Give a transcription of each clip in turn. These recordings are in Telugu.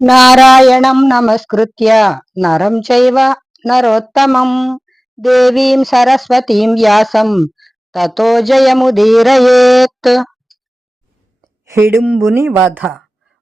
నారాయణం నమస్కృత్య నరం చైవ నరోత్తమం దేవీం సరస్వతీం వ్యాసం తతో జయముదీరయేత్. హిడింబుని వధ.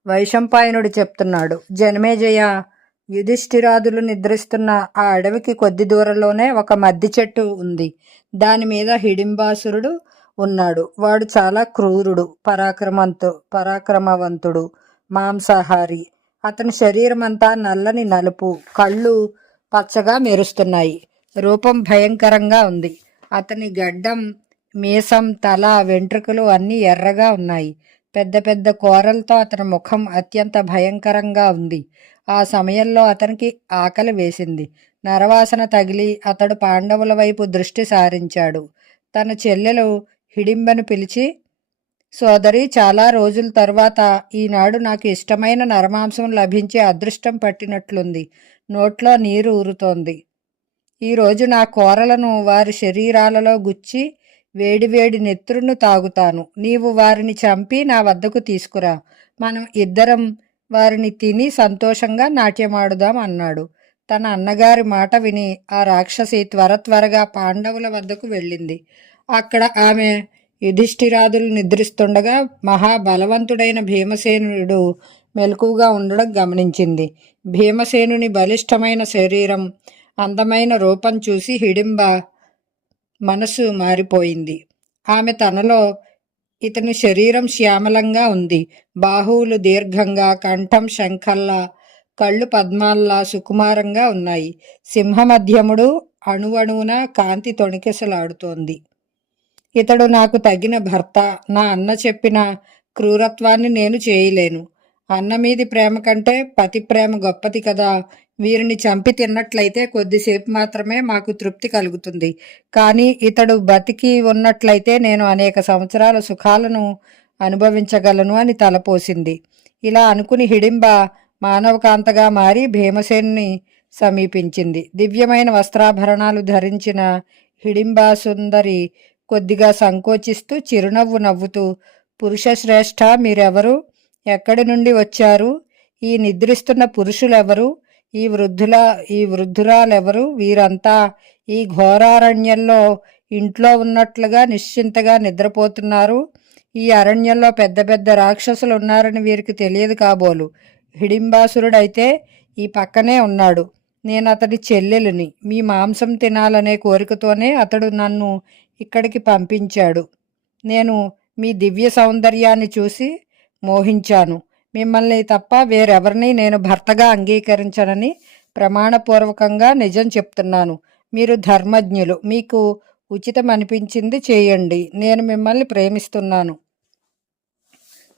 వైశంపాయనుడు చెప్తున్నాడు, జనమేజయ, యుధిష్ఠిరాదులు నిద్రిస్తున్న ఆ అడవికి కొద్ది దూరంలోనే ఒక మద్ది చెట్టు ఉంది. దాని మీద హిడింబాసురుడు ఉన్నాడు. వాడు చాలా క్రూరుడు, పరాక్రమవంతుడు, మాంసాహారి. అతని శరీరమంతా నల్లని నలుపు, కళ్ళు పచ్చగా మెరుస్తున్నాయి. రూపం భయంకరంగా ఉంది. అతని గడ్డం, మీసం, తల, వెంట్రుకలు అన్నీ ఎర్రగా ఉన్నాయి. పెద్ద పెద్ద కోరలతో అతని ముఖం అత్యంత భయంకరంగా ఉంది. ఆ సమయంలో అతనికి ఆకలి వేసింది. నరవాసన తగిలి అతడు పాండవుల వైపు దృష్టి సారించాడు. తన చెల్లెలు హిడింబను పిలిచి, సోదరి, చాలా రోజుల తరువాత ఈనాడు నాకు ఇష్టమైన నరమాంసం లభించే అదృష్టం పట్టినట్లుంది. నోట్లో నీరు ఊరుతోంది. ఈరోజు నా కూరలను వారి శరీరాలలో గుచ్చి వేడివేడి నెత్తురును తాగుతాను. నీవు వారిని చంపి నా వద్దకు తీసుకురా. మనం ఇద్దరం వారిని తిని సంతోషంగా నాట్యమాడుదాం అన్నాడు. తన అన్నగారి మాట విని ఆ రాక్షసి త్వరగా పాండవుల వద్దకు వెళ్ళింది. అక్కడ ఆమె యుధిష్ఠిరాదులు నిద్రిస్తుండగా మహాబలవంతుడైన భీమసేనుడు మెలకుగా ఉండడం గమనించింది. భీమసేనుని బలిష్టమైన శరీరం, అందమైన రూపం చూసి హిడింబ మనసు మారిపోయింది. ఆమె తనలో ఇతని శరీరం శ్యామలంగా ఉంది. బాహువులు దీర్ఘంగా, కంఠం శంఖల్లా, కళ్ళు పద్మాల్లా సుకుమారంగా ఉన్నాయి. సింహమధ్యముడు అణువణువున కాంతి తొణికిసలాడుతోంది. ఇతడు నాకు తగిన భర్త. నా అన్న చెప్పిన క్రూరత్వాన్ని నేను చేయలేను. అన్న మీది ప్రేమ కంటే పతి ప్రేమ గొప్పది కదా. వీరిని చంపి తిన్నట్లయితే కొద్దిసేపు మాత్రమే మాకు తృప్తి కలుగుతుంది. కానీ ఇతడు బతికి ఉన్నట్లయితే నేను అనేక సంవత్సరాల సుఖాలను అనుభవించగలను అని తలపోసింది. ఇలా అనుకుని హిడింబ మానవకాంతగా మారి భీమసేనుని సమీపించింది. దివ్యమైన వస్త్రాభరణాలు ధరించిన హిడింబాసుందరి కొద్దిగా సంకోచిస్తూ చిరునవ్వు నవ్వుతూ, పురుషశ్రేష్ఠ, మీరెవరు? ఎక్కడి నుండి వచ్చారు? ఈ నిద్రిస్తున్న పురుషులెవరు? ఈ వృద్ధురాలెవరు? వీరంతా ఈ ఘోరారణ్యంలో ఇంట్లో ఉన్నట్లుగా నిశ్చింతగా నిద్రపోతున్నారు. ఈ అరణ్యంలో పెద్ద పెద్ద రాక్షసులు ఉన్నారని వీరికి తెలియదు కాబోలు. హిడింబాసురుడైతే ఈ పక్కనే ఉన్నాడు. నేను అతడి చెల్లెలిని. మీ మాంసం తినాలనే కోరికతోనే అతడు నన్ను ఇక్కడికి పంపించాడు. నేను మీ దివ్య సౌందర్యాన్ని చూసి మోహించాను. మిమ్మల్ని తప్ప వేరెవరిని నేను భర్తగా అంగీకరించనని ప్రమాణపూర్వకంగా నిజం చెప్తున్నాను. మీరు ధర్మజ్ఞులు. మీకు ఉచితం అనిపించింది చేయండి. నేను మిమ్మల్ని ప్రేమిస్తున్నాను.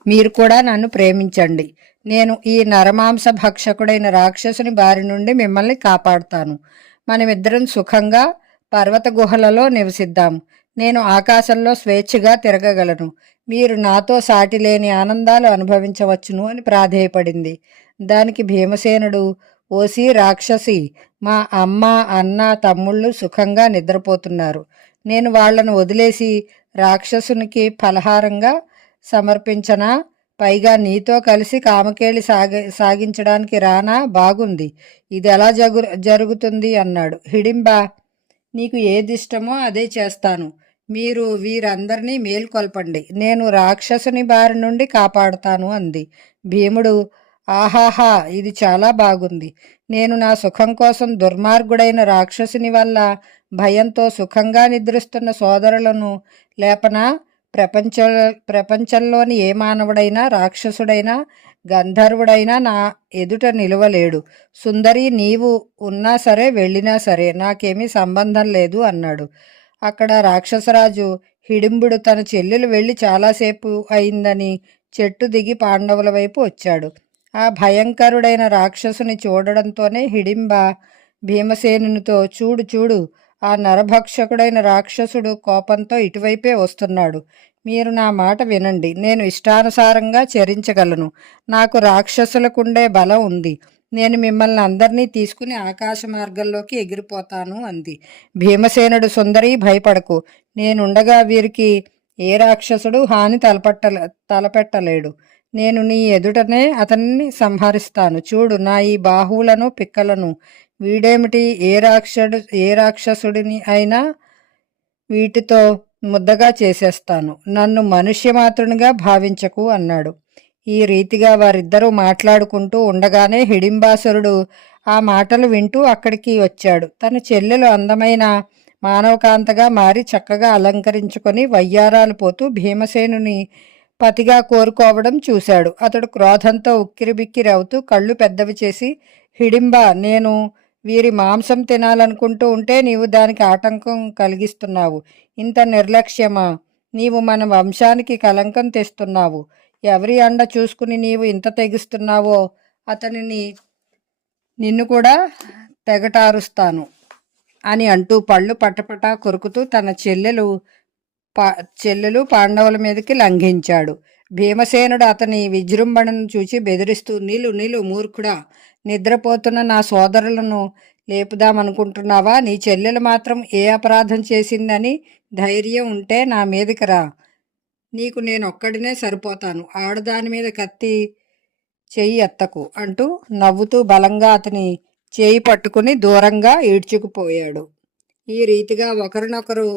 మీరు కూడా నన్ను ప్రేమించండి. నేను ఈ నరమాంస భక్షకుడైన రాక్షసుని బారి నుండి మిమ్మల్ని కాపాడుతాను. మనమిద్దరం సుఖంగా పర్వత గుహలలో నివసిద్దాం. నేను ఆకాశంలో స్వేచ్ఛగా తిరగగలను. మీరు నాతో సాటిలేని ఆనందాలు అనుభవించవచ్చును అని ప్రాధేయపడింది. దానికి భీమసేనుడు, ఓసి రాక్షసి, మా అమ్మ, అన్న, తమ్ముళ్ళు సుఖంగా నిద్రపోతున్నారు. నేను వాళ్లను వదిలేసి రాక్షసునికి ఫలహారంగా సమర్పించనా? పైగా నీతో కలిసి కామకేళి సాగించడానికి రానా? బాగుంది. ఇది ఎలా జరుగుతుంది అన్నాడు. హిడింబ, నీకు ఏదిష్టమో అదే చేస్తాను. మీరు వీరందరినీ మేల్కొల్పండి. నేను రాక్షసుని బారి నుండి కాపాడుతాను అంది. భీముడు, ఆహాహా, ఇది చాలా బాగుంది. నేను నా సుఖం కోసం దుర్మార్గుడైన రాక్షసుని వల్ల భయంతో సుఖంగా నిద్రిస్తున్న సోదరులను లేపనా? ప్రపంచంలోని ఏ మానవుడైనా, రాక్షసుడైనా, గంధర్వుడైనా నా ఎదుట నిలవలేడు. సుందరి, నీవు ఉన్నా సరే వెళ్ళినా సరే నాకేమీ సంబంధం లేదు అన్నాడు. అక్కడ రాక్షసరాజు హిడింబుడు తన చెల్లెలు వెళ్ళి చాలాసేపు అయిందని చెట్టు దిగి పాండవుల వైపు వచ్చాడు. ఆ భయంకరుడైన రాక్షసుని చూడడంతోనే హిడింబ భీమసేనునితో, చూడు చూడు, ఆ నరభక్షకుడైన రాక్షసుడు కోపంతో ఇటువైపే వస్తున్నాడు. మీరు నా మాట వినండి. నేను ఇష్టానుసారంగా చరించగలను. నాకు రాక్షసులకుండే బలం ఉంది. నేను మిమ్మల్ని అందరినీ తీసుకుని ఆకాశ మార్గంలోకి ఎగిరిపోతాను అంది. భీమసేనుడు, సుందరి, భయపడకు. నేనుండగా వీరికి ఏ రాక్షసుడు హాని తలపెట్టలేడు. నేను నీ ఎదుటనే అతన్ని సంహరిస్తాను. చూడు నా ఈ బాహువులను పిక్కలను. వీడేమిటి, ఏ రాక్షసుడిని అయినా వీటితో ముద్దగా చేసేస్తాను. నన్ను మనుష్యమాతృనిగా భావించకు అన్నాడు. ఈ రీతిగా వారిద్దరూ మాట్లాడుకుంటూ ఉండగానే హిడింబాసురుడు ఆ మాటలు వింటూ అక్కడికి వచ్చాడు. తన చెల్లెలు అందమైన మానవకాంతగా మారి చక్కగా అలంకరించుకొని వయ్యారాలు పోతూ భీమసేనుని పతిగా కోరుకోవడం చూశాడు. అతడు క్రోధంతో ఉక్కిరిబిక్కిరి అవుతూ కళ్ళు పెద్దవి చేసి, హిడింబ, నేను వీరి మాంసం తినాలనుకుంటూ ఉంటే నీవు దానికి ఆటంకం కలిగిస్తున్నావు. ఇంత నిర్లక్ష్యమా? నీవు మన వంశానికి కలంకం తెస్తున్నావు. ఎవరి అండ చూసుకుని నీవు ఇంత తెగిస్తున్నావో నిన్ను కూడా తెగటారుస్తాను అని అంటూ పళ్ళు పటపటా కొరుకుతూ తన చెల్లెలు పాండవుల మీదకి లంఘించాడు. భీమసేనుడు అతని విజృంభణను చూచి బెదిరిస్తూ, నిలు మూర్ఖుడా, నిద్రపోతున్న నా సోదరులను లేపుదామనుకుంటున్నావా? నీ చెల్లెలు మాత్రం ఏ అపరాధం చేసిందని ధైర్యం ఉంటే నా మీదకి రా. నీకు నేనొక్కడినే సరిపోతాను. ఆడదాని మీద కత్తి చెయ్యి ఎత్తకు అంటూ నవ్వుతూ బలంగా అతని చేయి పట్టుకుని దూరంగా ఈడ్చుకుపోయాడు. ఈ రీతిగా ఒకరినొకరు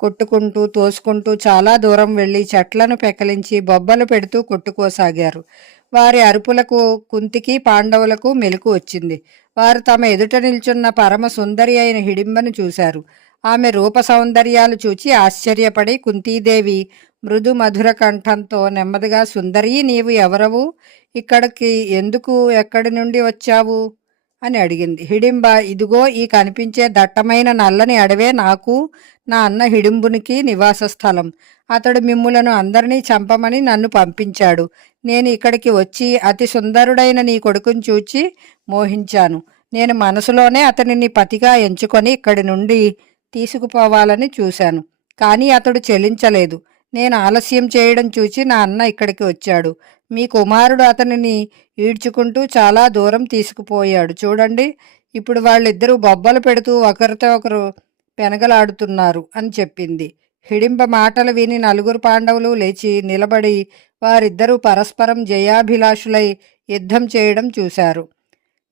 కొట్టుకుంటూ తోసుకుంటూ చాలా దూరం వెళ్ళి చెట్లను పెకలించి బొబ్బలు పెడుతూ కొట్టుకోసాగారు. వారి అరుపులకు కుంతికి పాండవులకు మెలకు వచ్చింది. వారు తమ ఎదుట నిల్చున్న పరమ సుందరి అయిన హిడింబను చూశారు. ఆమె రూప సౌందర్యాలు చూచి ఆశ్చర్యపడి కుంతీదేవి మృదు మధుర కంఠంతో నెమ్మదిగా, సుందరి, నీవు ఎవరవు? ఇక్కడికి ఎందుకు, ఎక్కడి నుండి వచ్చావు అని అడిగింది. హిడింబ, ఇదిగో ఈ కనిపించే దట్టమైన నల్లని అడవే నాకు, నా అన్న హిడింబునికి నివాస స్థలం. అతడు మిమ్ములను అందరినీ చంపమని నన్ను పంపించాడు. నేను ఇక్కడికి వచ్చి అతి సుందరుడైన నీ కొడుకుని చూచి మోహించాను. నేను మనసులోనే అతనిని పతిగా ఎంచుకొని ఇక్కడి నుండి తీసుకుపోవాలని చూశాను. కానీ అతడు చెలించలేదు. నేను ఆలస్యం చేయడం చూచి నా అన్న ఇక్కడికి వచ్చాడు. మీ కుమారుడు అతనిని ఈడ్చుకుంటూ చాలా దూరం తీసుకుపోయాడు. చూడండి, ఇప్పుడు వాళ్ళిద్దరూ బొబ్బలు పెడుతూ ఒకరితో ఒకరు పెనగలాడుతున్నారు అని చెప్పింది. హిడింబ మాటలు విని నలుగురు పాండవులు లేచి నిలబడి వారిద్దరూ పరస్పరం జయాభిలాషులై యుద్ధం చేయడం చూశారు.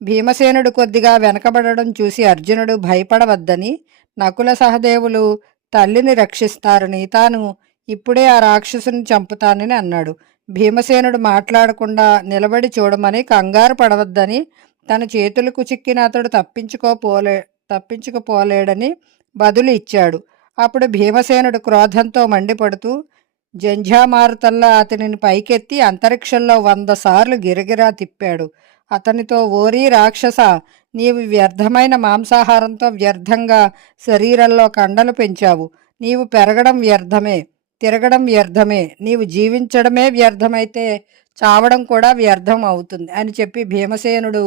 భీమసేనుడు కొద్దిగా వెనకబడడం చూసి అర్జునుడు భయపడవద్దని, నకుల సహదేవులు తల్లిని రక్షిస్తారని, తాను ఇప్పుడే ఆ రాక్షసుని చంపుతానని అన్నాడు. భీమసేనుడు మాట్లాడకుండా నిలబడి చూడమని, కంగారు పడవద్దని, తన చేతులకు చిక్కిన అతడు తప్పించుకుపోలేడని బదులు ఇచ్చాడు. అప్పుడు భీమసేనుడు క్రోధంతో మండిపడుతూ జంఝామారుతల్లా అతనిని పైకెత్తి అంతరిక్షంలో 100 సార్లు గిరగిరా తిప్పాడు. అతనితో, ఓరీ రాక్షస, నీవు వ్యర్థమైన మాంసాహారంతో వ్యర్థంగా శరీరంలో కండలు పెంచావు. నీవు పెరగడం వ్యర్థమే, తిరగడం వ్యర్థమే. నీవు జీవించడమే వ్యర్థమైతే చావడం కూడా వ్యర్థం అవుతుంది అని చెప్పి భీమసేనుడు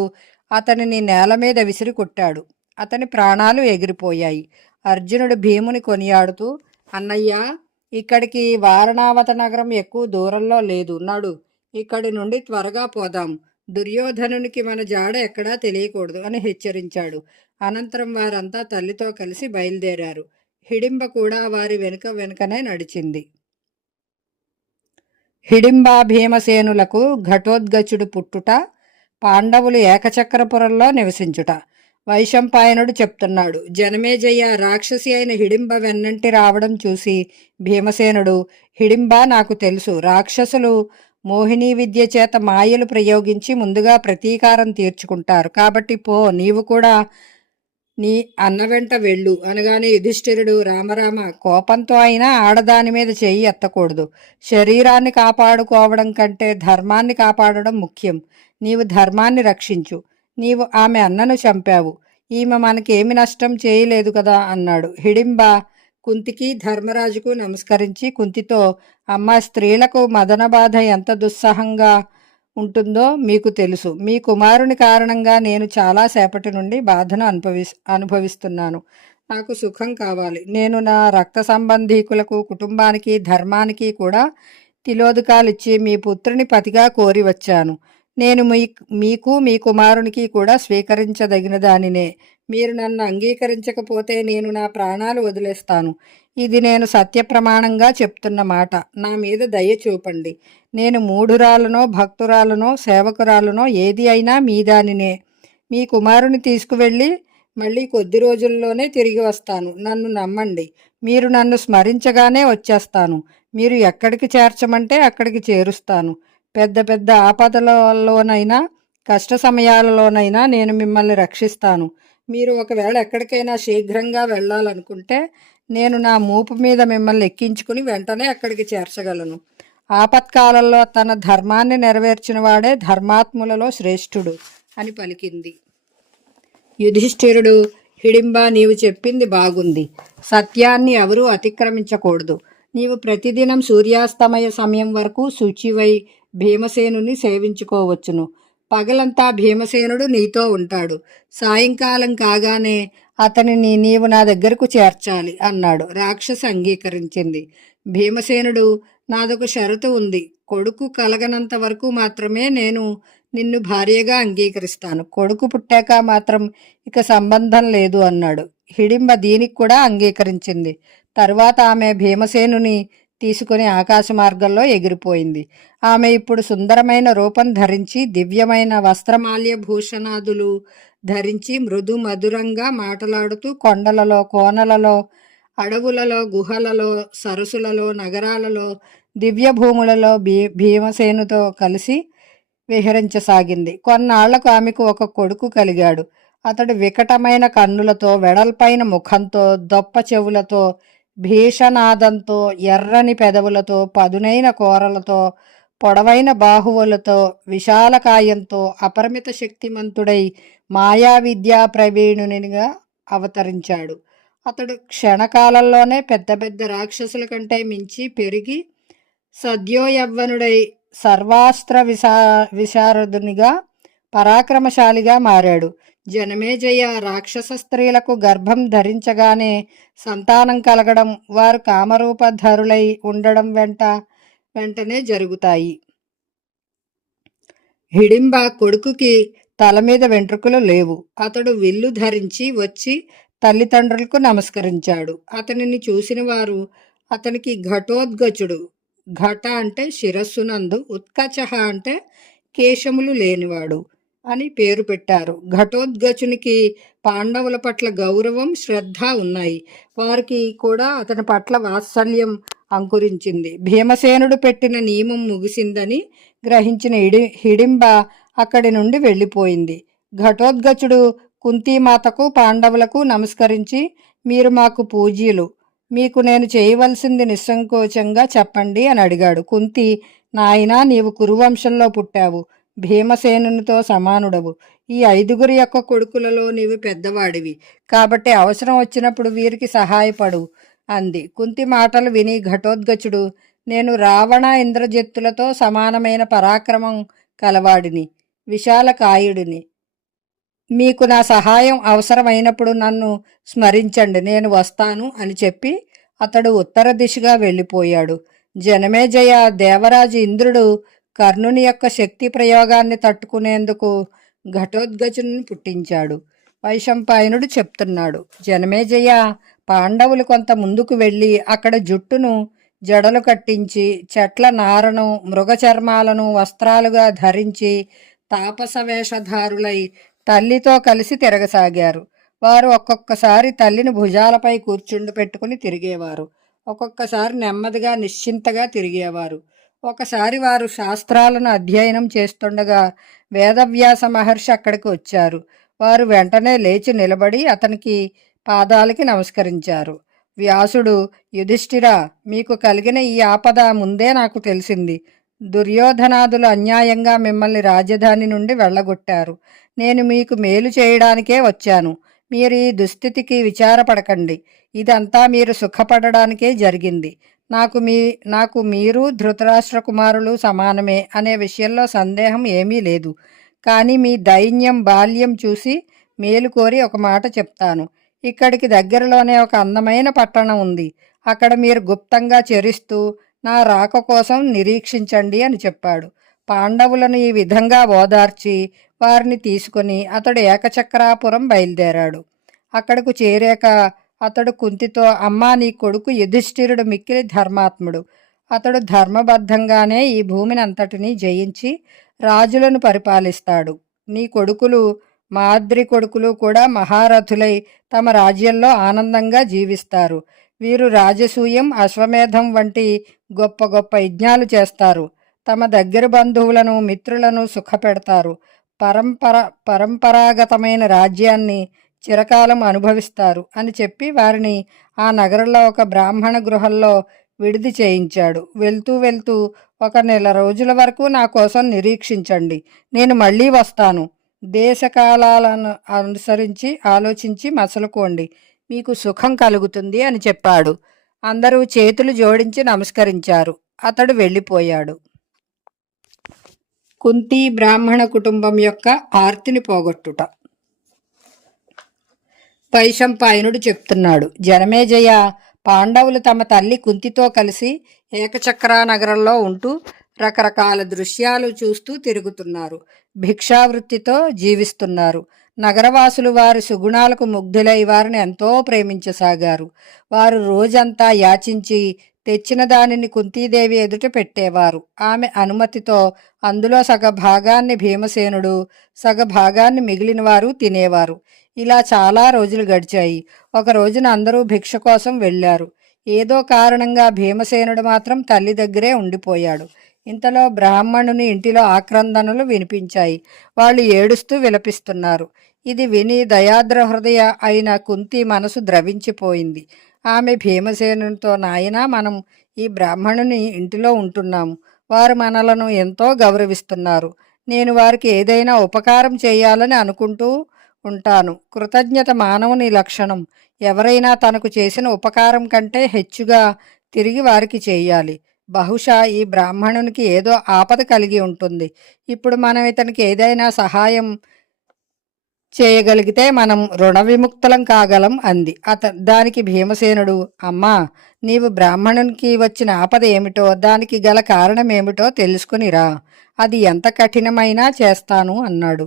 అతనిని నేల మీద విసిరి కొట్టాడు. అతని ప్రాణాలు ఎగిరిపోయాయి. అర్జునుడు భీముని కొనియాడుతూ, అన్నయ్య, ఇక్కడికి వారణావత నగరం ఎక్కువ దూరంలో లేదు. నడు, ఇక్కడి నుండి త్వరగా పోదాం. దుర్యోధనునికి మన జాడ ఎక్కడా తెలియకూడదు అని హెచ్చరించాడు. అనంతరం వారంతా తల్లితో కలిసి బయలుదేరారు. హిడింబ కూడా వారి వెనుకనే నడిచింది. హిడింబా భీమసేనులకు ఘటోద్గచుడు పుట్టుట, పాండవులు ఏకచక్రపురంలో నివసించుట. వైశంపాయనుడు చెప్తున్నాడు. జనమేజయ రాక్షసి అయిన హిడింబ వెన్నంటి రావడం చూసి భీమసేనుడు, హిడింబ, నాకు తెలుసు, రాక్షసులు మోహిని విద్య చేత మాయలు ప్రయోగించి ముందుగా ప్రతీకారం తీర్చుకుంటారు. కాబట్టి పో, నీవు కూడా నీ అన్న వెంట వెళ్ళు అనగానే యుధిష్ఠిరుడు, రామరామ, కోపంతో అయినా ఆడదాని మీద చెయ్యి ఎత్తకూడదు. శరీరాన్ని కాపాడుకోవడం కంటే ధర్మాన్ని కాపాడడం ముఖ్యం. నీవు ధర్మాన్ని రక్షించు. నీవు ఆమె అన్నను చంపావు. ఈమె మనకేమి నష్టం చేయలేదు కదా అన్నాడు. హిడింబ కుంతికి ధర్మరాజుకు నమస్కరించి కుంతితో, అమ్మ, స్త్రీలకు మదన బాధ ఎంత దుస్సహంగా ఉంటుందో మీకు తెలుసు. మీ కుమారుని కారణంగా నేను చాలా సేపటి నుండి బాధను అనుభవిస్తున్నాను. నాకు సుఖం కావాలి. నేను నా రక్త సంబంధీకులకు, కుటుంబానికి, ధర్మానికి కూడా తిలోదకాలిచ్చి మీ పుత్రుని పతిగా కోరి వచ్చాను. నేను మీకు మీ కుమారునికి కూడా స్వీకరించదగిన దానినే. మీరు నన్ను అంగీకరించకపోతే నేను నా ప్రాణాలు వదిలేస్తాను. ఇది నేను సత్యప్రమాణంగా చెప్తున్న మాట. నా మీద దయ చూపండి. నేను మూఢురాలనో భక్తురాలనో సేవకురాలనో ఏది అయినా మీ దానినే. మీ కుమారుని తీసుకువెళ్ళి మళ్ళీ కొద్ది రోజుల్లోనే తిరిగి వస్తాను. నన్ను నమ్మండి. మీరు నన్ను స్మరించగానే వచ్చేస్తాను. మీరు ఎక్కడికి చేర్చమంటే అక్కడికి చేరుస్తాను. పెద్ద పెద్ద ఆపదలలోనైనా కష్ట సమయాలలోనైనా నేను మిమ్మల్ని రక్షిస్తాను. మీరు ఒకవేళ ఎక్కడికైనా శీఘ్రంగా వెళ్ళాలనుకుంటే నేను నా మూపు మీద మిమ్మల్ని ఎక్కించుకుని వెంటనే అక్కడికి చేర్చగలను. ఆపత్కాలంలో తన ధర్మాన్ని నెరవేర్చిన వాడే ధర్మాత్ములలో శ్రేష్ఠుడు అని పలికింది. యుధిష్ఠిరుడు, హిడింబా, నీవు చెప్పింది బాగుంది. సత్యాన్ని ఎవరూ అతిక్రమించకూడదు. నీవు ప్రతిదినం సూర్యాస్తమయ సమయం వరకు శుచివై భీమసేనుని సేవించుకోవచ్చును. పగలంతా భీమసేనుడు నీతో ఉంటాడు. సాయంకాలం కాగానే అతనిని నీవు నా దగ్గరకు చేర్చాలి అన్నాడు. రాక్షసి అంగీకరించింది. భీమసేనుడు, నాదొక షరతు ఉంది. కొడుకు కలగనంత వరకు మాత్రమే నేను నిన్ను భార్యగా అంగీకరిస్తాను. కొడుకు పుట్టాక మాత్రం ఇక సంబంధం లేదు అన్నాడు. హిడింబ దీనికి కూడా అంగీకరించింది. తరువాత ఆమె భీమసేనుని తీసుకుని ఆకాశ మార్గంలో ఎగిరిపోయింది. ఆమె ఇప్పుడు సుందరమైన రూపం ధరించి దివ్యమైన వస్త్రమాల్య భూషణాదులు ధరించి మృదు మధురంగా మాటలాడుతూ కొండలలో, కోనలలో, అడవులలో, గుహలలో, సరస్సులలో, నగరాలలో, దివ్య భూములలో భీమసేనుతో కలిసి విహరించసాగింది. కొన్నాళ్లకు ఆమెకు ఒక కొడుకు కలిగాడు. అతడు వికటమైన కన్నులతో, వెడల్పైన ముఖంతో, దొప్ప చెవులతో, భీషణాదంతో, ఎర్రని పెదవులతో, పదునైన కోరలతో, పొడవైన బాహువులతో, విశాలకాయంతో, అపరిమిత శక్తిమంతుడై మాయా విద్యా ప్రవీణునిగా అవతరించాడు. అతడు క్షణకాలంలోనే పెద్ద పెద్ద రాక్షసుల కంటే మించి పెరిగి సద్యోయవ్వనుడై సర్వాస్త్ర విశారదునిగా పరాక్రమశాలిగా మారాడు. జనమేజయ, రాక్షస స్త్రీలకు గర్భం ధరించగానే సంతానం కలగడం, వారు కామరూపధరులై ఉండడం వెంటనే జరుగుతాయి. హిడింబ కొడుకుకి తల మీద వెంట్రుకలు లేవు. అతడు విల్లు ధరించి వచ్చి తల్లిదండ్రులకు నమస్కరించాడు. అతనిని చూసిన వారు అతనికి ఘటోద్గచుడు, ఘట అంటే శిరస్సునందు, ఉత్కచహ అంటే కేశములు లేనివాడు అని పేరు పెట్టారు. ఘటోద్గచునికి పాండవుల పట్ల గౌరవం, శ్రద్ధ ఉన్నాయి. వారికి కూడా అతని పట్ల వాత్సల్యం అంకురించింది. భీమసేనుడు పెట్టిన నియమం ముగిసిందని గ్రహించిన హిడింబ అక్కడి నుండి వెళ్ళిపోయింది. ఘటోద్గచుడు కుంతీమాతకు, పాండవులకు నమస్కరించి, మీరు మాకు పూజ్యులు, మీకు నేను చేయవలసింది నిస్సంకోచంగా చెప్పండి అని అడిగాడు. కుంతి, నాయనా, నీవు కురువంశంలో పుట్టావు, భీమసేనునితో సమానుడవు. ఈ 5 యొక్క కొడుకులలో నీవు పెద్దవాడివి, కాబట్టి అవసరం వచ్చినప్పుడు వీరికి సహాయపడు అంది. కుంతి మాటలు విని ఘటోద్గచుడు, నేను రావణ ఇంద్రజిత్తులతో సమానమైన పరాక్రమం కలవాడిని, విశాలకాయుడిని. మీకు నా సహాయం అవసరమైనప్పుడు నన్ను స్మరించండి, నేను వస్తాను అని చెప్పి అతడు ఉత్తర దిశగా వెళ్ళిపోయాడు. జనమేజయ, దేవరాజు ఇంద్రుడు కర్ణుని యొక్క శక్తి ప్రయోగాన్ని తట్టుకునేందుకు ఘటోద్గచుని పుట్టించాడు. వైశంపాయనుడు చెప్తున్నాడు. జనమేజయ, పాండవులు కొంత ముందుకు వెళ్ళి అక్కడ జుట్టును జడలు కట్టించి, చెట్ల నారను, మృగచర్మాలను వస్త్రాలుగా ధరించి తాపస వేషధారులై తల్లితో కలిసి తిరగసాగారు. వారు ఒక్కొక్కసారి తల్లిని భుజాలపై కూర్చుండపెట్టుకుని తిరిగేవారు. ఒక్కొక్కసారి నెమ్మదిగా నిశ్చింతగా తిరిగేవారు. ఒకసారి వారు శాస్త్రాలను అధ్యయనం చేస్తుండగా వేదవ్యాస మహర్షి అక్కడికి వచ్చారు. వారు వెంటనే లేచి నిలబడి అతనికి పాదాలకి నమస్కరించారు. వ్యాసుడు, యుధిష్ఠిరా, మీకు కలిగిన ఈ ఆపద ముందే నాకు తెలిసింది. దుర్యోధనాదులు అన్యాయంగా మిమ్మల్ని రాజధాని నుండి వెళ్ళగొట్టారు. నేను మీకు మేలు చేయడానికే వచ్చాను. మీరు ఈ దుస్థితికి విచారపడకండి. ఇదంతా మీరు సుఖపడడానికే జరిగింది. నాకు మీరు ధృతరాష్ట్ర కుమారులు సమానమే అనే విషయంలో సందేహం ఏమీ లేదు. కానీ మీ దైన్యం, బాల్యం చూసి మేలు కోరి ఒక మాట చెప్తాను. ఇక్కడికి దగ్గరలోనే ఒక అందమైన పట్టణం ఉంది. అక్కడ మీరు గుప్తంగా చెరిస్తూ నా రాక కోసం నిరీక్షించండి అని చెప్పాడు. పాండవులను ఈ విధంగా ఓదార్చి వారిని తీసుకుని అతడు ఏకచక్రాపురం బయలుదేరాడు. అక్కడకు చేరాక అతడు కుంతితో, అమ్మా, నీ కొడుకు యుధిష్ఠిరుడు మిక్కిలి ధర్మాత్ముడు. అతడు ధర్మబద్ధంగానే ఈ భూమిని అంతటినీ జయించి రాజులను పరిపాలిస్తాడు. నీ కొడుకులు, మాద్రి కొడుకులు కూడా మహారథులై తమ రాజ్యంలో ఆనందంగా జీవిస్తారు. వీరు రాజసూయం, అశ్వమేధం వంటి గొప్ప గొప్ప యజ్ఞాలు చేస్తారు. తమ దగ్గర బంధువులను, మిత్రులను సుఖపెడతారు. పరంపరాగతమైన రాజ్యాన్ని చిరకాలం అనుభవిస్తారు అని చెప్పి వారిని ఆ నగరంలో ఒక బ్రాహ్మణ గృహంలో విడిది చేయించాడు. వెళ్తూ వెళ్తూ, ఒక నెల రోజుల వరకు నా కోసం నిరీక్షించండి, నేను మళ్ళీ వస్తాను. దేశకాలాలను అనుసరించి ఆలోచించి మసలుకోండి, మీకు సుఖం కలుగుతుంది అని చెప్పాడు. అందరూ చేతులు జోడించి నమస్కరించారు. అతడు వెళ్ళిపోయాడు. కుంతి బ్రాహ్మణ కుటుంబం యొక్క ఆర్తిని పోగొట్టుట. వైశంపాయనుడు చెప్తున్నాడు, జనమేజయ, పాండవులు తమ తల్లి కుంతితో కలిసి ఏకచక్రా నగరంలో ఉంటూ రకరకాల దృశ్యాలు చూస్తూ తిరుగుతున్నారు. భిక్షావృత్తితో జీవిస్తున్నారు. నగరవాసులు వారి సుగుణాలకు ముగ్ధులై వారిని ఎంతో ప్రేమించసాగారు. వారు రోజంతా యాచించి తెచ్చిన దానిని కుంతీదేవి ఎదుట పెట్టేవారు. ఆమె అనుమతితో అందులో సగభాగాన్ని భీమసేనుడు, సగభాగాన్ని మిగిలిన వారు తినేవారు. ఇలా చాలా రోజులు గడిచాయి. ఒక రోజున అందరూ భిక్ష కోసం వెళ్ళారు. ఏదో కారణంగా భీమసేనుడు మాత్రం తల్లి దగ్గరే ఉండిపోయాడు. ఇంతలో బ్రాహ్మణుని ఇంటిలో ఆక్రందనలు వినిపించాయి. వాళ్ళు ఏడుస్తూ విలపిస్తున్నారు. ఇది విని దయాద్ర హృదయ అయిన కుంతి మనసు ద్రవించిపోయింది. ఆమె భీమసేనునితో, నాయనా, మనం ఈ బ్రాహ్మణుని ఇంటిలో ఉంటున్నాము. వారు మనలను ఎంతో గౌరవిస్తున్నారు. నేను వారికి ఏదైనా ఉపకారం చేయాలని అనుకుంటూ ఉంటాను. కృతజ్ఞత మానవుని లక్షణం. ఎవరైనా తనకు చేసిన ఉపకారం కంటే హెచ్చుగా తిరిగి వారికి చేయాలి. బహుశా ఈ బ్రాహ్మణునికి ఏదో ఆపద కలిగి ఉంటుంది. ఇప్పుడు మనం ఇతనికి ఏదైనా సహాయం చేయగలిగితే మనం రుణ విముక్తులం కాగలం అంది. దానికి భీమసేనుడు, అమ్మా, నీవు బ్రాహ్మణునికి వచ్చిన ఆపద ఏమిటో, దానికి గల కారణమేమిటో తెలుసుకునిరా. అది ఎంత కఠినమైనా చేస్తాను అన్నాడు.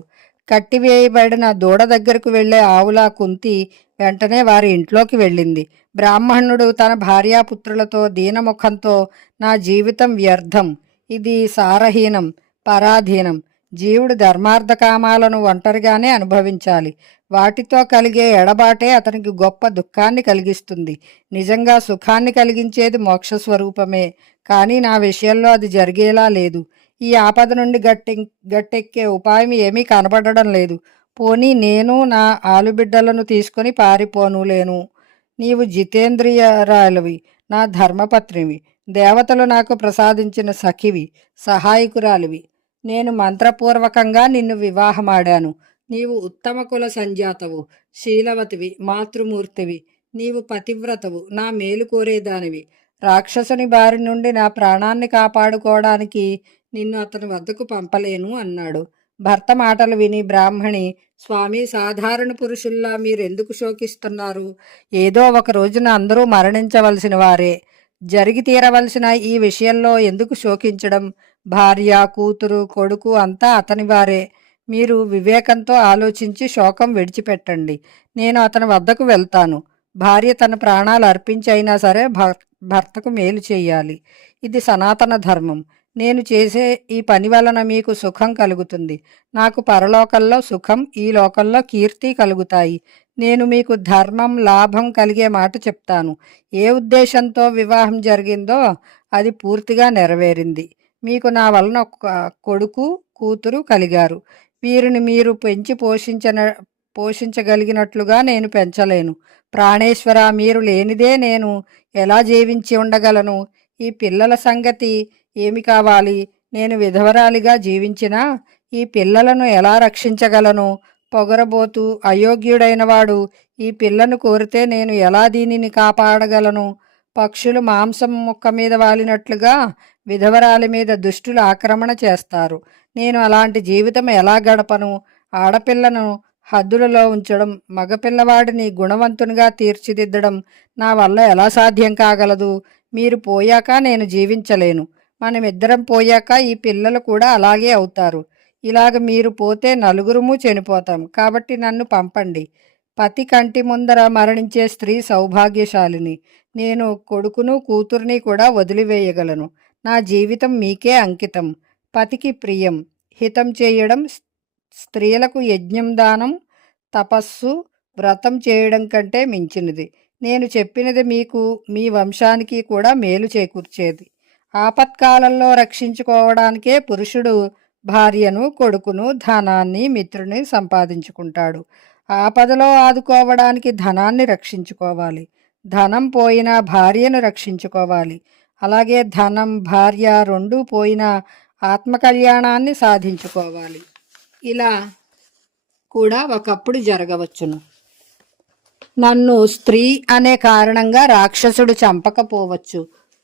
కట్టివేయబడిన దూడ దగ్గరకు వెళ్లే ఆవులా కుంతి వెంటనే వారి ఇంట్లోకి వెళ్ళింది. బ్రాహ్మణుడు తన భార్యాపుత్రులతో దీనముఖంతో, నా జీవితం వ్యర్థం, ఇది సారహీనం, పరాధీనం. జీవుడు ధర్మార్థ కామాలను ఒంటరిగానే అనుభవించాలి. వాటితో కలిగే ఎడబాటే అతనికి గొప్ప దుఃఖాన్ని కలిగిస్తుంది. నిజంగా సుఖాన్ని కలిగించేది మోక్షస్వరూపమే. కానీ నా విషయంలో అది జరిగేలా లేదు. ఈ ఆపద నుండి గట్టెక్కే ఉపాయం ఏమీ కనబడడం లేదు. పోనీ నేను నా ఆలుబిడ్డలను తీసుకొని పారిపోనులేను. నీవు జితేంద్రియరాలవి, నా ధర్మపత్నివి, దేవతలు నాకు ప్రసాదించిన సఖివి, సహాయకురాలివి. నేను మంత్రపూర్వకంగా నిన్ను వివాహమాడాను. నీవు ఉత్తమ కుల సంజాతవు, శీలవతివి, మాతృమూర్తివి. నీవు పతివ్రతవు, నా మేలు కోరేదానివి. రాక్షసుని బారి నుండి నా ప్రాణాన్ని కాపాడుకోవడానికి నిన్ను అతని వద్దకు పంపలేను అన్నాడు. భర్త మాటలు విని బ్రాహ్మణి, స్వామి, సాధారణ పురుషుల్లా మీరెందుకు శోకిస్తున్నారు? ఏదో ఒక రోజున అందరూ మరణించవలసిన వారే. జరిగి తీరవలసిన ఈ విషయంలో ఎందుకు శోకించడం? భార్య, కూతురు, కొడుకు అంతా అతని వారే. మీరు వివేకంతో ఆలోచించి శోకం విడిచిపెట్టండి. నేను అతని వద్దకు వెళ్తాను. భార్య తన ప్రాణాలు అర్పించైనా సరే భర్తకు మేలు చేయాలి. ఇది సనాతన ధర్మం. నేను చేసే ఈ పని వలన మీకు సుఖం కలుగుతుంది. నాకు పరలోకంలో సుఖం, ఈ లోకంలో కీర్తి కలుగుతాయి. నేను మీకు ధర్మం, లాభం కలిగే మాట చెప్తాను. ఏ ఉద్దేశంతో వివాహం జరిగిందో అది పూర్తిగా నెరవేరింది. మీకు నా వలన కొడుకు, కూతురు కలిగారు. వీరిని మీరు పెంచి పోషించగలిగినట్లుగా నేను పెంచలేను. ప్రాణేశ్వర, మీరు లేనిదే నేను ఎలా జీవించి ఉండగలను? ఈ పిల్లల సంగతి ఏమి కావాలి? నేను విధవరాలిగా జీవించినా ఈ పిల్లలను ఎలా రక్షించగలను? పొగరబోతూ అయోగ్యుడైన వాడు ఈ పిల్లను కోరితే నేను ఎలా దీనిని కాపాడగలను? పక్షులు మాంసం ముక్క మీద వాలినట్లుగా విధవరాలి మీద దుష్టులు ఆక్రమణ చేస్తారు. నేను అలాంటి జీవితం ఎలా గడపను? ఆడపిల్లను హద్దులలో ఉంచడం, మగపిల్లవాడిని గుణవంతునిగా తీర్చిదిద్దడం నా వల్ల ఎలా సాధ్యం కాగలదు? మీరు పోయాక నేను జీవించలేను. మనమిద్దరం పోయాక ఈ పిల్లలు కూడా అలాగే అవుతారు. ఇలాగ మీరు పోతే నలుగురుము చనిపోతాం. కాబట్టి నన్ను పంపండి. పతి కంటి ముందర మరణించే స్త్రీ సౌభాగ్యశాలిని. నేను కొడుకును కూతుర్ని కూడా వదిలివేయగలను. నా జీవితం మీకే అంకితం. పతికి ప్రియం. హితం చేయడం స్త్రీలకు యజ్ఞం, దానం, తపస్సు, వ్రతం చేయడం కంటే మించినది. నేను చెప్పినది మీకు, మీ వంశానికి కూడా మేలు చేకూర్చేది. ఆపత్కాలంలో రక్షించుకోవడానికే పురుషుడు భార్యను, కొడుకును, ధనాన్ని, మిత్రుని సంపాదించుకుంటాడు. ఆపదలో ఆదుకోవడానికి ధనాన్ని రక్షించుకోవాలి. ధనం పోయినా భార్యను రక్షించుకోవాలి. అలాగే ధనం, భార్య రెండూ పోయినా ఆత్మకళ్యాణాన్ని సాధించుకోవాలి. ఇలా కూడా ఒకప్పుడు జరగవచ్చును. నన్ను స్త్రీ అనే కారణంగా రాక్షసుడు చంపకపోవచ్చు.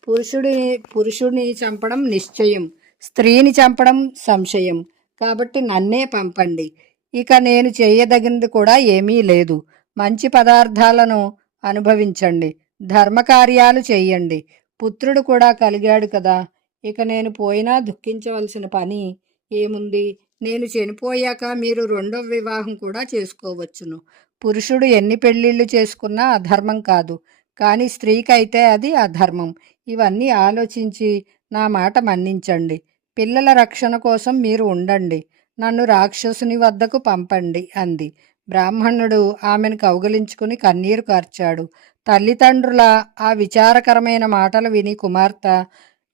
పురుషుడిని చంపడం నిశ్చయం, స్త్రీని చంపడం సంశయం. కాబట్టి నన్నే పంపండి. ఇక నేను చేయదగినది కూడా ఏమీ లేదు. మంచి పదార్థాలను అనుభవించండి, ధర్మకార్యాలు చెయ్యండి. పుత్రుడు కూడా కలిగాడు కదా. ఇక నేను పోయినా దుఃఖించవలసిన పని ఏముంది? నేను చనిపోయాక మీరు రెండవ వివాహం కూడా చేసుకోవచ్చును. పురుషుడు ఎన్ని పెళ్ళిళ్ళు చేసుకున్నా అధర్మం కాదు, కానీ స్త్రీకైతే అది అధర్మం. ఇవన్నీ ఆలోచించి నా మాట మన్నించండి. పిల్లల రక్షణ కోసం మీరు ఉండండి. నన్ను రాక్షసుని వద్దకు పంపండి అంది. బ్రాహ్మణుడు ఆమెను కౌగలించుకుని కన్నీరు కార్చాడు. తల్లిదండ్రుల ఆ విచారకరమైన మాటలు విని కుమార్తె,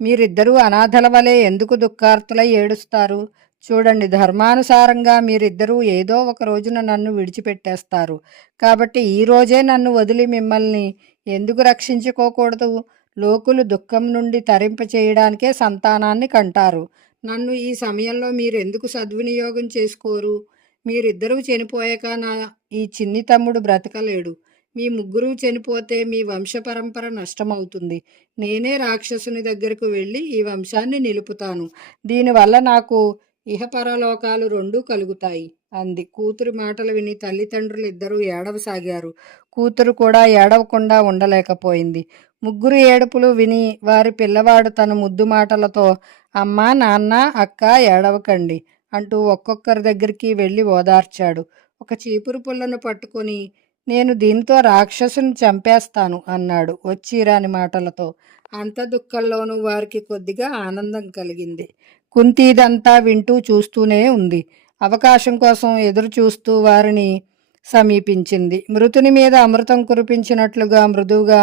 మీరిద్దరూ అనాథల వలె ఎందుకు దుఃఖార్తులై ఏడుస్తారు? చూడండి, ధర్మానుసారంగా మీరిద్దరూ ఏదో ఒక రోజున నన్ను విడిచిపెట్టేస్తారు. కాబట్టి ఈ రోజే నన్ను వదిలి మిమ్మల్ని ఎందుకు రక్షించుకోకూడదు? లోకులు దుఃఖం నుండి తరింప చేయడానికే సంతానాన్ని కంటారు. నన్ను ఈ సమయంలో మీరెందుకు సద్వినియోగం చేసుకోరు? మీరిద్దరూ చనిపోయాక నా ఈ చిన్ని తమ్ముడు బ్రతకలేడు. మీ ముగ్గురు చనిపోతే మీ వంశపరంపర నష్టమవుతుంది. నేనే రాక్షసుని దగ్గరకు వెళ్ళి ఈ వంశాన్ని నిలుపుతాను. దీనివల్ల నాకు ఇహపరలోకాలు రెండూ కలుగుతాయి అంది. కూతురి మాటలు విని తల్లిదండ్రులు ఇద్దరూ ఏడవసాగారు. కూతురు కూడా ఏడవకుండా ఉండలేకపోయింది. ముగ్గురు ఏడుపులు విని వారి పిల్లవాడు తన ముద్దు మాటలతో, అమ్మా, నాన్న, అక్క, ఏడవకండి అంటూ ఒక్కొక్కరి దగ్గరికి వెళ్ళి ఓదార్చాడు. ఒక చీపురు పుల్లను పట్టుకొని, నేను దీనితో రాక్షసుని చంపేస్తాను అన్నాడు వచ్చిరాని మాటలతో. అంత దుఃఖంలోనూ వారికి కొద్దిగా ఆనందం కలిగింది. కుంతి ఇదంతా వింటూ చూస్తూనే ఉంది. అవకాశం కోసం ఎదురు చూస్తూ వారిని సమీపించింది. మృతుని మీద అమృతం కురిపించినట్లుగా మృదువుగా,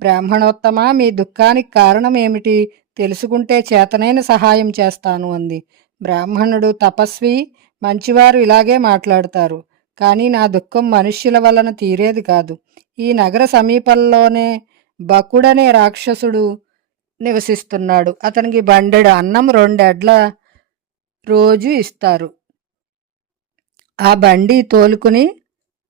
బ్రాహ్మణోత్తమ, మీ దుఃఖానికి కారణం ఏమిటి? తెలుసుకుంటే చేతనైన సహాయం చేస్తాను అంది. బ్రాహ్మణుడు, తపస్వి, మంచివారు ఇలాగే మాట్లాడతారు. కానీ నా దుఃఖం మనుష్యుల వలన తీరేది కాదు. ఈ నగర సమీపంలోనే బకుడనే రాక్షసుడు నివసిస్తున్నాడు. అతనికి బండెడు అన్నం, 2 ఎడ్ల రోజు ఇస్తారు. ఆ బండి తోలుకుని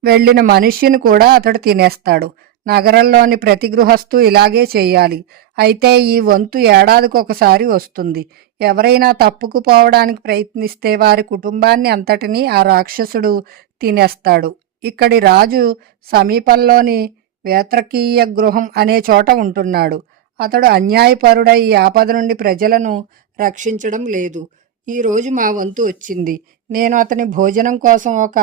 వెళ్ళిన మనుష్యుని కూడా అతడు తినేస్తాడు. నగరంలోని ప్రతి గృహస్థు ఇలాగే చేయాలి. అయితే ఈ వంతు ఏడాదికి ఒకసారి వస్తుంది. ఎవరైనా తప్పుకుపోవడానికి ప్రయత్నిస్తే వారి కుటుంబాన్ని అంతటినీ ఆ రాక్షసుడు తినేస్తాడు. ఇక్కడి రాజు సమీపంలోని వేత్రకీయ గృహం అనే చోట ఉంటున్నాడు. అతడు అన్యాయపరుడై ఈ ఆపద నుండి ప్రజలను రక్షించడం లేదు. ఈరోజు మా వంతు వచ్చింది. నేను అతని భోజనం కోసం ఒక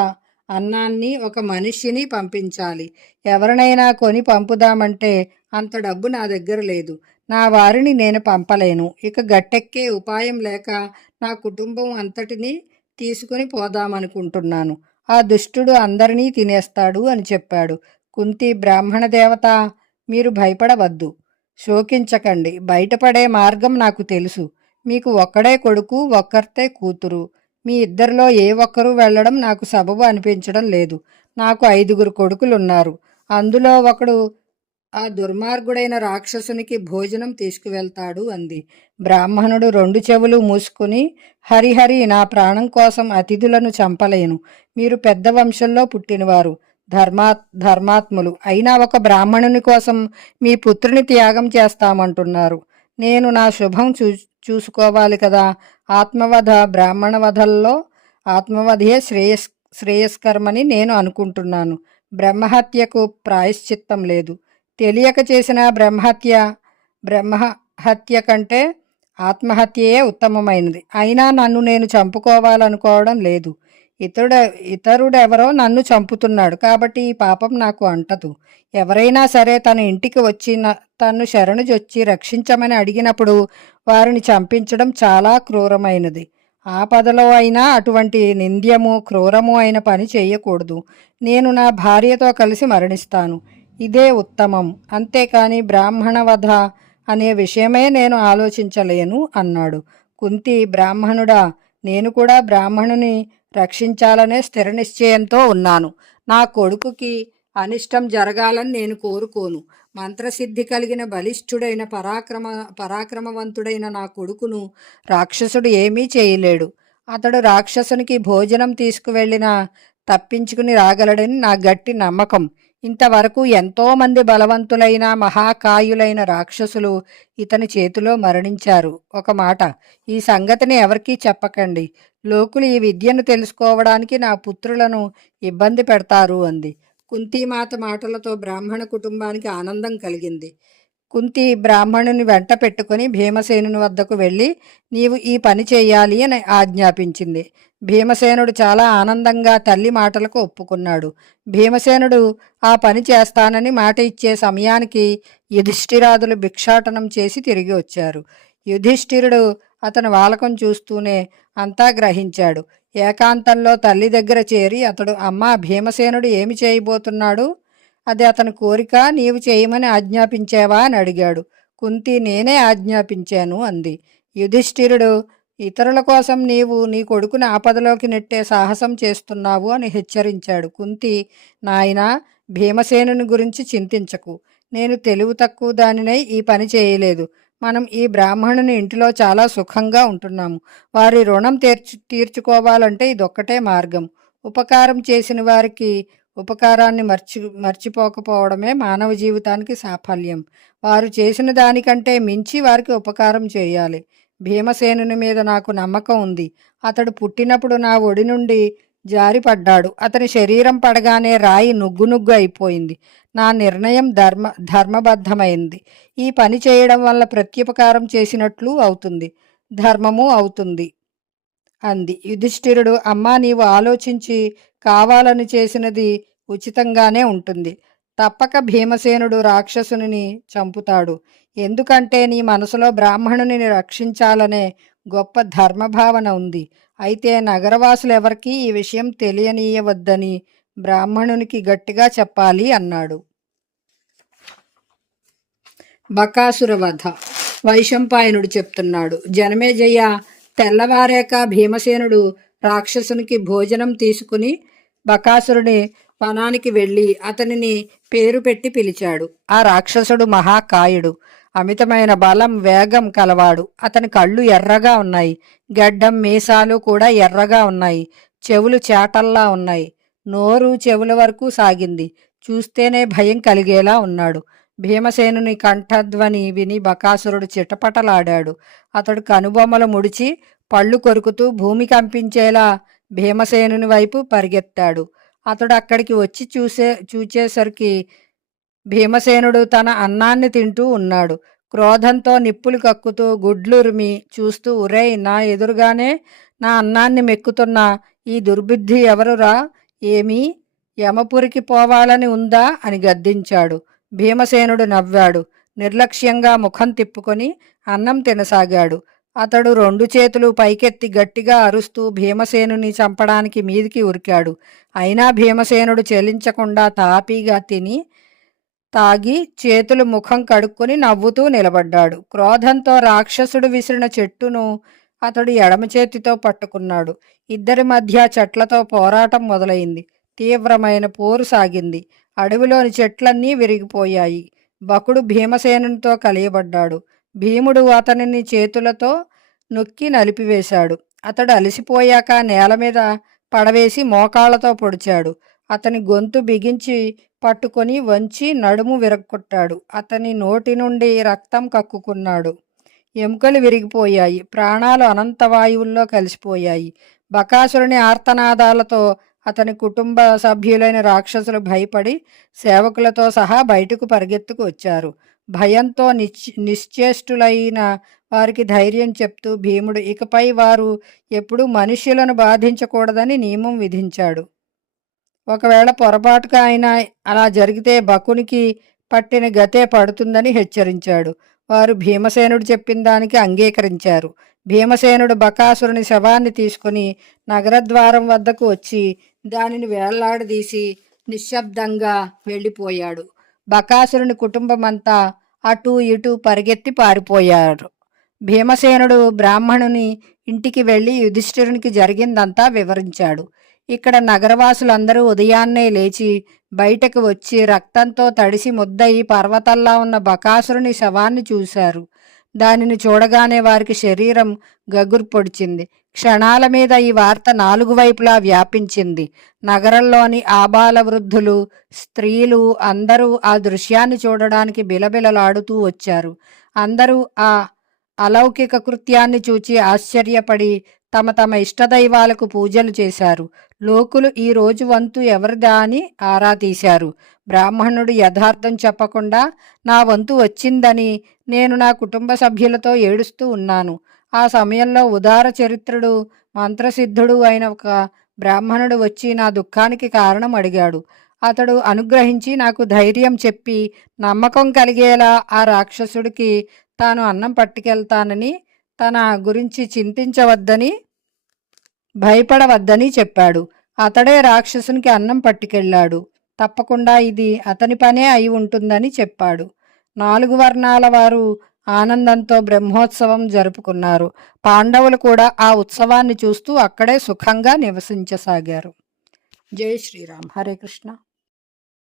అన్నాన్ని, ఒక మనిషిని పంపించాలి. ఎవరినైనా కొని పంపుదామంటే అంత డబ్బు నా దగ్గర లేదు. నా వారిని నేను పంపలేను. ఇక గట్టెక్కే ఉపాయం లేక నా కుటుంబం అంతటినీ తీసుకుని పోదామనుకుంటున్నాను. ఆ దుష్టుడు అందరినీ తినేస్తాడు అని చెప్పాడు. కుంతి, బ్రాహ్మణ దేవత, మీరు భయపడవద్దు, శోకించకండి. బయటపడే మార్గం నాకు తెలుసు. మీకు ఒక్కడే కొడుకు, ఒక్కర్తే కూతురు. మీ ఇద్దరిలో ఏ ఒక్కరూ వెళ్ళడం నాకు సబబు అనిపించడం లేదు. నాకు 5 కొడుకులున్నారు. అందులో ఒకడు ఆ దుర్మార్గుడైన రాక్షసునికి భోజనం తీసుకువెళ్తాడు అంది. బ్రాహ్మణుడు 2 చెవులు మూసుకుని, హరిహరి, నా ప్రాణం కోసం అతిథులను చంపలేను. మీరు పెద్ద వంశంలో పుట్టినవారు, ధర్మాత్ములు అయినా ఒక బ్రాహ్మణుని కోసం మీ పుత్రుని త్యాగం చేస్తామంటున్నారు. నేను నా శుభం చూసుకోవాలి కదా. ఆత్మవధ, బ్రాహ్మణ వధల్లో ఆత్మవధే శ్రేయస్కరమని నేను అనుకుంటున్నాను. బ్రహ్మహత్యకు ప్రాయశ్చిత్తం లేదు. తెలియక చేసిన బ్రహ్మహత్య కంటే ఆత్మహత్యయే ఉత్తమమైనది. అయినా నన్ను నేను చంపుకోవాలనుకోవడం లేదు. ఇతడు ఇతరుడెవరో నన్ను చంపుతున్నాడు, కాబట్టి ఈ పాపం నాకు అంటదు. ఎవరైనా సరే తన ఇంటికి వచ్చి తన్ను శరణుజొచ్చి రక్షించమని అడిగినప్పుడు వారిని చంపించడం చాలా క్రూరమైనది. ఆపదలో అయినా అటువంటి నింద్యము క్రూరము అయిన పని చేయకూడదు. నేను నా భార్యతో కలిసి మరణిస్తాను, ఇదే ఉత్తమం. అంతేకాని బ్రాహ్మణ వధ అనే విషయమే నేను ఆలోచించలేను అన్నాడు. కుంతి, బ్రాహ్మణుడా, నేను కూడా బ్రాహ్మణుని రక్షించాలనే స్థిర నిశ్చయంతో ఉన్నాను. నా కొడుకుకి అనిష్టం జరగాలని నేను కోరుకోను. మంత్రసిద్ధి కలిగిన బలిష్ఠుడైన పరాక్రమవంతుడైన నా కొడుకును రాక్షసుడు ఏమీ చేయలేడు. అతడు రాక్షసునికి భోజనం తీసుకువెళ్ళినా తప్పించుకుని రాగలడని నా గట్టి నమ్మకం. ఇంతవరకు ఎంతోమంది బలవంతులైన మహాకాయులైన రాక్షసులు ఇతని చేతిలో మరణించారు. ఒక మాట, ఈ సంగతిని ఎవరికీ చెప్పకండి. లోకులు ఈ విద్యను తెలుసుకోవడానికి నా పుత్రులను ఇబ్బంది పెడతారు అంది. కుంతీమాత మాటలతో బ్రాహ్మణ కుటుంబానికి ఆనందం కలిగింది. కుంతి బ్రాహ్మణుని వెంట పెట్టుకుని భీమసేనుని వద్దకు వెళ్ళి, నీవు ఈ పని చేయాలి అని ఆజ్ఞాపించింది. భీమసేనుడు చాలా ఆనందంగా తల్లి మాటలకు ఒప్పుకున్నాడు. భీమసేనుడు ఆ పని చేస్తానని మాట ఇచ్చే సమయానికి యుధిష్ఠిరాదులు భిక్షాటనం చేసి తిరిగి వచ్చారు. యుధిష్ఠిరుడు అతని వాలకం చూస్తూనే అంతా గ్రహించాడు. ఏకాంతంలో తల్లి దగ్గర చేరి అతడు, అమ్మా, భీమసేనుడు ఏమి చేయబోతున్నాడు? అది అతని కోరిక, నీవు చేయమని ఆజ్ఞాపించావా అని అడిగాడు. కుంతి, నేనే ఆజ్ఞాపించాను అంది. యుధిష్ఠిరుడు, ఇతరుల కోసం నీవు నీ కొడుకుని ఆపదలోకి నెట్టే సాహసం చేస్తున్నావు అని హెచ్చరించాడు. కుంతి, నాయనా, భీమసేనుని గురించి చింతించకు. నేను తెలివి తక్కువ దానినై ఈ పని చేయలేదు. మనం ఈ బ్రాహ్మణుని ఇంటిలో చాలా సుఖంగా ఉంటున్నాము. వారి రుణం తీర్చుకోవాలంటే ఇదొక్కటే మార్గం. ఉపకారం చేసిన వారికి ఉపకారాన్ని మర్చిపోకపోవడమే మానవ జీవితానికి సాఫల్యం. వారు చేసిన దానికంటే మించి వారికి ఉపకారం చేయాలి. భీమసేనుని మీద నాకు నమ్మకం ఉంది. అతడు పుట్టినప్పుడు నా ఒడి నుండి జారిపడ్డాడు. అతని శరీరం పడగానే రాయి నుగ్గు అయిపోయింది. నా నిర్ణయం ధర్మబద్ధమైంది. ఈ పని చేయడం వల్ల ప్రత్యుపకారం చేసినట్లు అవుతుంది, ధర్మము అవుతుంది అంది. యుధిష్ఠిరుడు, అమ్మా, నీవు ఆలోచించి కావాలని చేసినది ఉచితంగానే ఉంటుంది. తప్పక భీమసేనుడు రాక్షసుని చంపుతాడు. ఎందుకంటే నీ మనసులో బ్రాహ్మణుని రక్షించాలనే గొప్ప ధర్మభావన ఉంది. అయితే నగరవాసులు ఎవరికీ ఈ విషయం తెలియనీయవద్దని బ్రాహ్మణునికి గట్టిగా చెప్పాలి అన్నాడు. బకాసుర వధ. వైశంపాయనుడు చెప్తున్నాడు. జనమేజయ, తెల్లవారాక భీమసేనుడు రాక్షసునికి భోజనం తీసుకుని బకాసురుని వనానికి వెళ్ళి అతనిని పేరు పెట్టి పిలిచాడు. ఆ రాక్షసుడు మహాకాయుడు, అమితమైన బలం, వేగం కలవాడు. అతని కళ్ళు ఎర్రగా ఉన్నాయి, గడ్డం మీసాలు కూడా ఎర్రగా ఉన్నాయి, చెవులు చేటల్లా ఉన్నాయి, నోరు చెవుల వరకు సాగింది. చూస్తేనే భయం కలిగేలా ఉన్నాడు. భీమసేనుని కంఠధ్వని విని బకాసురుడు చిటపటలాడాడు. అతడు కనుబొమ్మలు ముడిచి పళ్ళు కొరుకుతూ భూమి కంపించేలా భీమసేనుని వైపు పరిగెత్తాడు. అతడు అక్కడికి వచ్చి చూచేసరికి భీమసేనుడు తన అన్నాన్ని తింటూ ఉన్నాడు. క్రోధంతో నిప్పులు కక్కుతూ గుడ్లురిమి చూస్తూ, ఉరేయ్, నా ఎదురుగానే నా అన్నాన్ని మెక్కుతున్న ఈ దుర్బుద్ధి ఎవరురా? ఏమీ యమపురికి పోవాలని ఉందా అని గద్దించాడు. భీమసేనుడు నవ్వాడు. నిర్లక్ష్యంగా ముఖం తిప్పుకొని అన్నం తినసాగాడు. అతడు 2 చేతులు పైకెత్తి గట్టిగా అరుస్తూ భీమసేనుని చంపడానికి మీదికి ఉరికాడు. అయినా భీమసేనుడు చెలించకుండా తాపీగా తిని తాగి చేతులు ముఖం కడుక్కొని నవ్వుతూ నిలబడ్డాడు. క్రోధంతో రాక్షసుడు విసిరిన చెట్టును అతడు ఎడమ చేతితో పట్టుకున్నాడు. ఇద్దరి మధ్య చెట్లతో పోరాటం మొదలైంది. తీవ్రమైన పోరు సాగింది. అడవిలోని చెట్లన్నీ విరిగిపోయాయి. బకుడు భీమసేనునితో కలియబడ్డాడు. భీముడు అతనిని చేతులతో నొక్కి నలిపివేశాడు. అతడు అలసిపోయాక నేల మీద పడవేసి మోకాళ్లతో పొడిచాడు. అతని గొంతు బిగించి పట్టుకొని వంచి నడుము విరగొట్టాడు. అతని నోటి నుండి రక్తం కక్కుకున్నాడు. ఎముకలు విరిగిపోయాయి. ప్రాణాలు అనంత వాయువుల్లో కలిసిపోయాయి. బకాసురుని ఆర్తనాదాలతో అతని కుటుంబ సభ్యులైన రాక్షసులు భయపడి సేవకులతో సహా బయటకు పరిగెత్తుకు వచ్చారు. భయంతో నిశ్చేష్టులైన వారికి ధైర్యం చెప్తూ భీముడు ఇకపై వారు ఎప్పుడూ మనుష్యులను బాధించకూడదని నియమం విధించాడు. ఒకవేళ పొరపాటుగా అయినా అలా జరిగితే బకునికి పట్టిన గతే పడుతుందని హెచ్చరించాడు. వారు భీమసేనుడు చెప్పిన దానికి అంగీకరించారు. భీమసేనుడు బకాసురుని శవాన్ని తీసుకుని నగరద్వారం వద్దకు వచ్చి దానిని వేళ్లాడదీసి నిశ్శబ్దంగా వెళ్ళిపోయాడు. బకాసురుని కుటుంబమంతా అటూ ఇటూ పరిగెత్తి పారిపోయారు. భీమసేనుడు బ్రాహ్మణుని ఇంటికి వెళ్ళి యుధిష్ఠిరునికి జరిగిందంతా వివరించాడు. ఇక్కడ నగరవాసులందరూ ఉదయాన్నే లేచి బయటకు వచ్చి రక్తంతో తడిసి ముద్దయి పర్వతల్లా ఉన్న బకాసురుని శవాన్ని చూశారు. దానిని చూడగానే వారికి శరీరం గగురు పొడిచింది. క్షణాల మీద ఈ వార్త 4 వైపులా వ్యాపించింది. నగరంలోని ఆబాల వృద్ధులు, స్త్రీలు అందరూ ఆ దృశ్యాన్ని చూడడానికి బిలబిలలాడుతూ వచ్చారు. అందరూ ఆ అలౌకిక కృత్యాన్ని చూచి ఆశ్చర్యపడి తమ తమ ఇష్టదైవాలకు పూజలు చేశారు. లోకులు ఈ రోజు వంతు ఎవరిదా అని ఆరా తీశారు. బ్రాహ్మణుడు యథార్థం చెప్పకుండా నా వంతు వచ్చిందని నేను నా కుటుంబ సభ్యులతో ఏడుస్తూ ఉన్నాను. ఆ సమయంలో ఉదార చరిత్రుడు మంత్రసిద్ధుడు అయిన ఒక బ్రాహ్మణుడు వచ్చి నా దుఃఖానికి కారణం అడిగాడు. అతడు అనుగ్రహించి నాకు ధైర్యం చెప్పి నమ్మకం కలిగేలా ఆ రాక్షసుడికి తాను అన్నం పట్టుకెళ్తానని, తన గురించి చింతించవద్దని, భయపడవద్దని చెప్పాడు. అతడే రాక్షసునికి అన్నం పట్టుకెళ్ళాడు. తప్పకుండా ఇది అతని పనే అయి ఉంటుందని చెప్పాడు. 4 వర్ణాల వారు ఆనందంతో బ్రహ్మోత్సవం జరుపుకున్నారు. పాండవులు కూడా ఆ ఉత్సవాన్ని చూస్తూ అక్కడే సుఖంగా నివసించసాగారు. జై శ్రీరామ్. హరే కృష్ణ.